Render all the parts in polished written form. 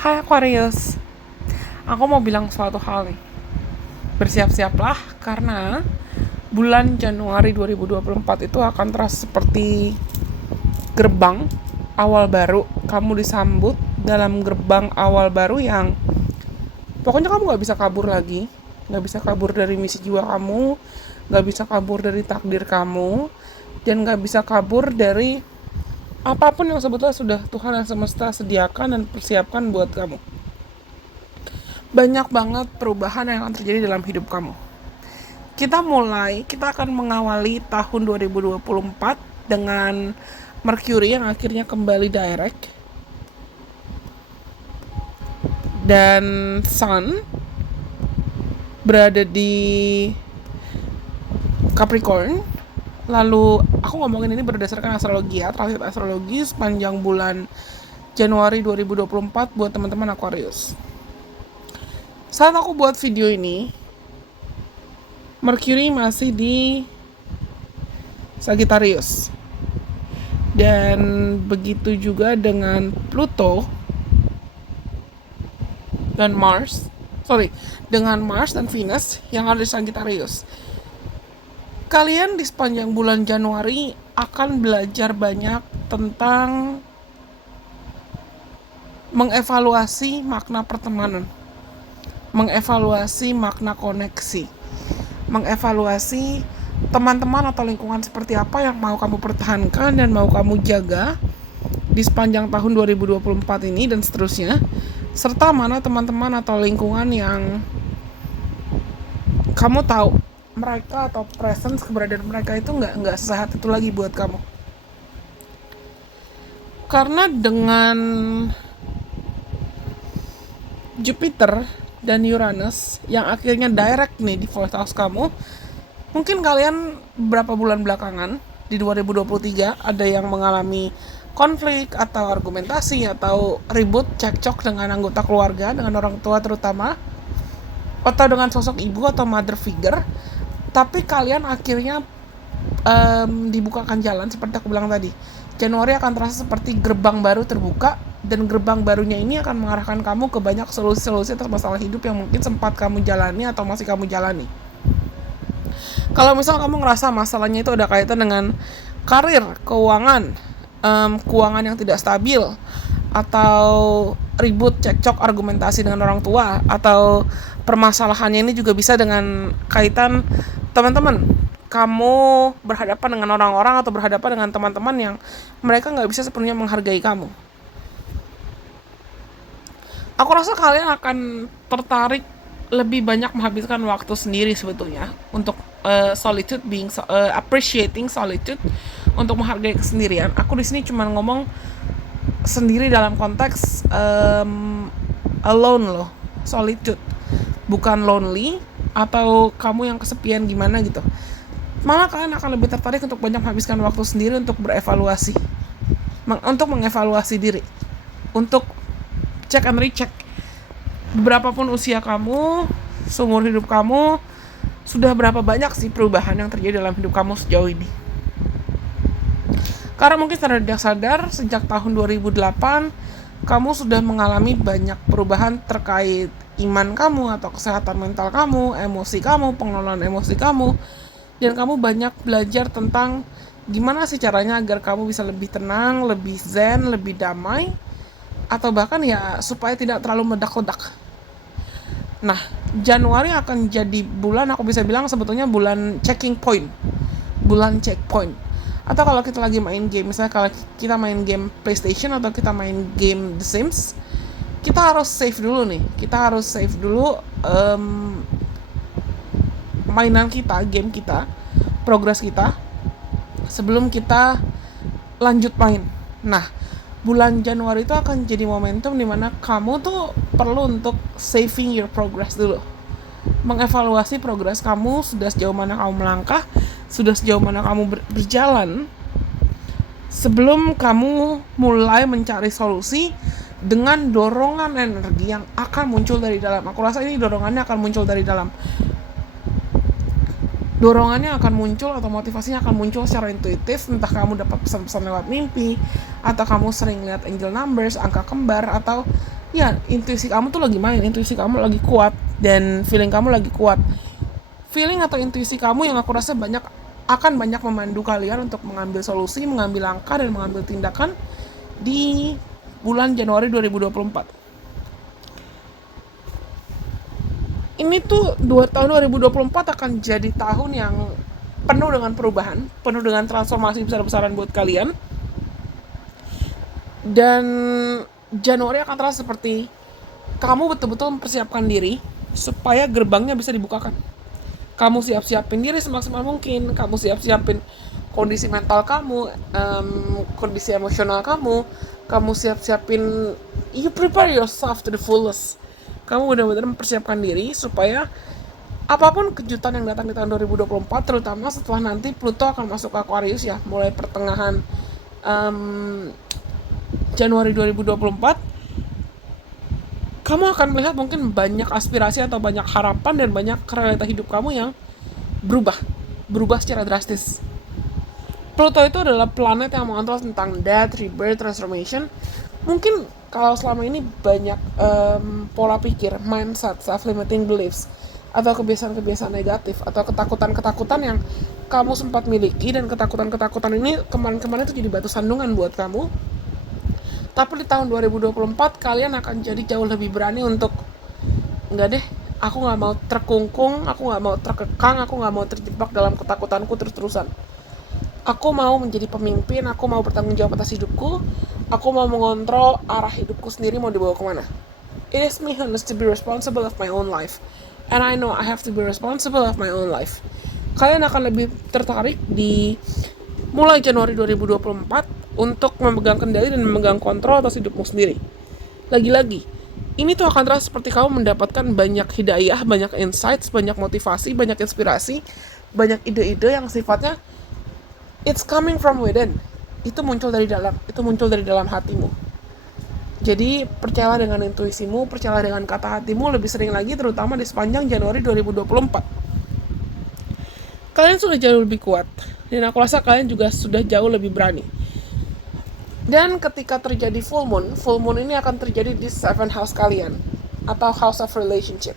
Hai Aquarius, aku mau bilang suatu hal nih. Bersiap-siaplah karena bulan Januari 2024 itu akan terasa seperti gerbang awal baru. Kamu disambut dalam gerbang awal baru yang pokoknya kamu gak bisa kabur lagi. Gak bisa kabur dari misi jiwa kamu, gak bisa kabur dari takdir kamu, dan gak bisa kabur dari apapun yang sebetulnya sudah Tuhan yang semesta sediakan dan persiapkan buat kamu. Banyak banget perubahan yang akan terjadi dalam hidup kamu. Kita akan mengawali tahun 2024 dengan Mercury yang akhirnya kembali direct, dan Sun berada di Capricorn. Lalu aku ngomongin ini berdasarkan astrologi ya, transit astrologi sepanjang bulan Januari 2024 buat teman-teman Aquarius. Saat aku buat video ini, Mercury masih di Sagittarius. Dan begitu juga dengan Pluto dan dengan Mars dan Venus yang ada di Sagittarius. Kalian di sepanjang bulan Januari akan belajar banyak tentang mengevaluasi makna pertemanan, mengevaluasi makna koneksi, mengevaluasi teman-teman atau lingkungan seperti apa yang mau kamu pertahankan dan mau kamu jaga di sepanjang tahun 2024 ini dan seterusnya, serta mana teman-teman atau lingkungan yang kamu tahu mereka atau presence keberadaan mereka itu nggak sehat itu lagi buat kamu. Karena dengan Jupiter dan Uranus yang akhirnya direct nih di fourth house kamu, mungkin kalian beberapa bulan belakangan di 2023 ada yang mengalami konflik atau argumentasi atau ribut cekcok dengan anggota keluarga, dengan orang tua terutama, atau dengan sosok ibu atau mother figure. Tapi kalian akhirnya dibukakan jalan seperti aku bilang tadi. Januari akan terasa seperti gerbang baru terbuka, dan gerbang barunya ini akan mengarahkan kamu ke banyak solusi-solusi atas masalah hidup yang mungkin sempat kamu jalani atau masih kamu jalani. Kalau misal kamu ngerasa masalahnya itu ada kaitan dengan karir, keuangan, keuangan yang tidak stabil, atau ribut, cekcok, argumentasi dengan orang tua, atau permasalahannya ini juga bisa dengan kaitan teman-teman. Kamu berhadapan dengan orang-orang atau berhadapan dengan teman-teman yang mereka gak bisa sepenuhnya menghargai kamu. Aku rasa kalian akan tertarik lebih banyak menghabiskan waktu sendiri sebetulnya untuk solitude, appreciating solitude, untuk menghargai kesendirian. Aku di sini cuma ngomong sendiri dalam konteks alone loh, solitude, bukan lonely atau kamu yang kesepian gimana gitu. Malah kalian akan lebih tertarik untuk banyak menghabiskan waktu sendiri untuk berevaluasi, untuk mengevaluasi diri, untuk cek and recheck. Berapapun usia kamu, seumur hidup kamu, sudah berapa banyak sih perubahan yang terjadi dalam hidup kamu sejauh ini. Karena mungkin secara tidak sadar sejak tahun 2008 kamu sudah mengalami banyak perubahan terkait iman kamu atau kesehatan mental kamu, emosi kamu, pengelolaan emosi kamu, dan kamu banyak belajar tentang gimana sih caranya agar kamu bisa lebih tenang, lebih zen, lebih damai, atau bahkan ya supaya tidak terlalu meledak-ledak. Nah, Januari akan jadi bulan, aku bisa bilang sebetulnya bulan checking point, bulan checkpoint. Atau kalau kita lagi main game, misalnya kalau kita main game PlayStation atau kita main game The Sims, kita harus save dulu nih. Kita harus save dulu mainan kita, game kita, progress kita, sebelum kita lanjut main. Nah, bulan Januari itu akan jadi momentum dimana kamu tuh perlu untuk saving your progress dulu, mengevaluasi progres kamu, sudah sejauh mana kamu melangkah, sudah sejauh mana kamu berjalan, sebelum kamu mulai mencari solusi dengan dorongan energi yang akan muncul dari dalam. Aku rasa ini dorongannya akan muncul dari dalam. Dorongannya akan muncul atau motivasinya akan muncul secara intuitif, entah kamu dapat pesan-pesan lewat mimpi, atau kamu sering lihat angel numbers, angka kembar, atau ya intuisi kamu tuh lagi main, intuisi kamu lagi kuat, dan feeling kamu lagi kuat. Feeling atau intuisi kamu yang aku rasa akan banyak memandu kalian untuk mengambil solusi, mengambil langkah, dan mengambil tindakan di bulan Januari 2024. Ini tuh 2 tahun 2024 akan jadi tahun yang penuh dengan perubahan, penuh dengan transformasi besar-besaran buat kalian. Dan Januari akan terasa seperti kamu betul-betul mempersiapkan diri supaya gerbangnya bisa dibukakan. Kamu siap-siapin diri semaksimal mungkin, kamu siap-siapin kondisi mental kamu, kondisi emosional kamu siap-siapin, you prepare yourself to the fullest. Kamu benar-benar mempersiapkan diri supaya apapun kejutan yang datang di tahun 2024, terutama setelah nanti Pluto akan masuk ke Aquarius ya, mulai pertengahan Januari 2024, kamu akan melihat mungkin banyak aspirasi atau banyak harapan dan banyak realita hidup kamu yang berubah secara drastis. Pluto itu adalah planet yang mengontrol tentang death, rebirth, transformation. Mungkin kalau selama ini banyak pola pikir, mindset, self-limiting beliefs, atau kebiasaan-kebiasaan negatif, atau ketakutan-ketakutan yang kamu sempat miliki, dan ketakutan-ketakutan ini kemarin-kemarin itu jadi batu sandungan buat kamu. Tapi di tahun 2024 kalian akan jadi jauh lebih berani untuk, enggak deh, aku gak mau terkungkung, aku gak mau terkekang, aku gak mau terjebak dalam ketakutanku terus-terusan. Aku mau menjadi pemimpin, aku mau bertanggung jawab atas hidupku, aku mau mengontrol arah hidupku sendiri mau dibawa kemana. It is me who needs to be responsible of my own life. And I know I have to be responsible of my own life. Kalian akan lebih tertarik di mulai Januari 2024 untuk memegang kendali dan memegang kontrol atas hidupmu sendiri. Lagi-lagi, ini tuh akan terasa seperti kamu mendapatkan banyak hidayah, banyak insights, banyak motivasi, banyak inspirasi, banyak ide-ide yang sifatnya it's coming from within. Itu muncul dari dalam hatimu. Jadi percayalah dengan intuisimu, percayalah dengan kata hatimu lebih sering lagi, terutama di sepanjang Januari 2024. Kalian sudah jauh lebih kuat, dan aku rasa kalian juga sudah jauh lebih berani. Dan ketika terjadi full moon ini akan terjadi di 7th house kalian, atau house of relationship.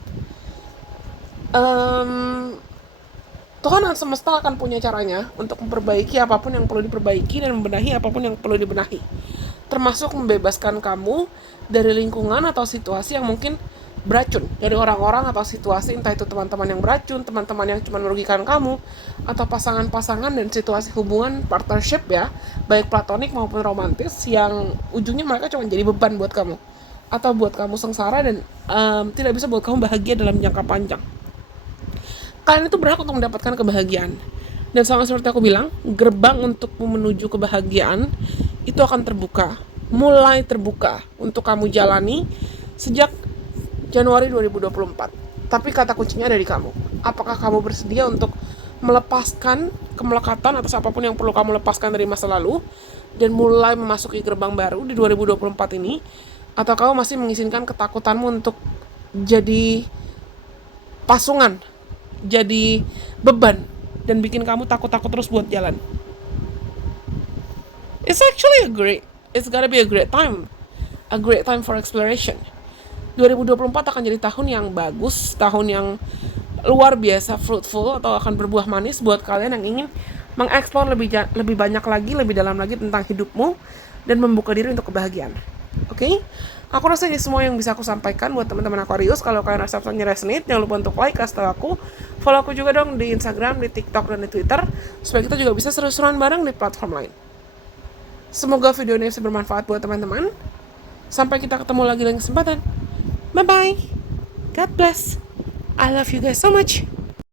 Tuhan dan semesta akan punya caranya untuk memperbaiki apapun yang perlu diperbaiki dan membenahi apapun yang perlu dibenahi. Termasuk membebaskan kamu dari lingkungan atau situasi yang mungkin beracun, dari orang-orang atau situasi, entah itu teman-teman yang beracun, teman-teman yang cuma merugikan kamu, atau pasangan-pasangan dan situasi hubungan partnership ya, baik platonik maupun romantis, yang ujungnya mereka cuma jadi beban buat kamu, atau buat kamu sengsara dan tidak bisa buat kamu bahagia dalam jangka panjang. Kalian itu berhak untuk mendapatkan kebahagiaan. Dan sama seperti aku bilang, gerbang untuk menuju kebahagiaan itu akan mulai terbuka untuk kamu jalani sejak Januari 2024. Tapi kata kuncinya ada di kamu. Apakah kamu bersedia untuk melepaskan kemelekatan atas apapun yang perlu kamu lepaskan dari masa lalu dan mulai memasuki gerbang baru di 2024 ini? Atau kamu masih mengizinkan ketakutanmu untuk jadi pasungan, jadi beban, dan bikin kamu takut-takut terus buat jalan? It's gotta be a great time. A great time for exploration. 2024 akan jadi tahun yang bagus, tahun yang luar biasa fruitful, atau akan berbuah manis buat kalian yang ingin mengeksplor lebih banyak lagi, lebih dalam lagi tentang hidupmu dan membuka diri untuk kebahagiaan. Oke? Aku rasa ini semua yang bisa aku sampaikan buat teman-teman Aquarius. Kalau kalian rasa pesannya resonate, jangan lupa untuk like, kasih tahu aku. Follow aku juga dong di Instagram, di TikTok, dan di Twitter, supaya kita juga bisa seru-seruan bareng di platform lain. Semoga video ini bisa bermanfaat buat teman-teman. Sampai kita ketemu lagi dalam kesempatan. Bye-bye. God bless. I love you guys so much.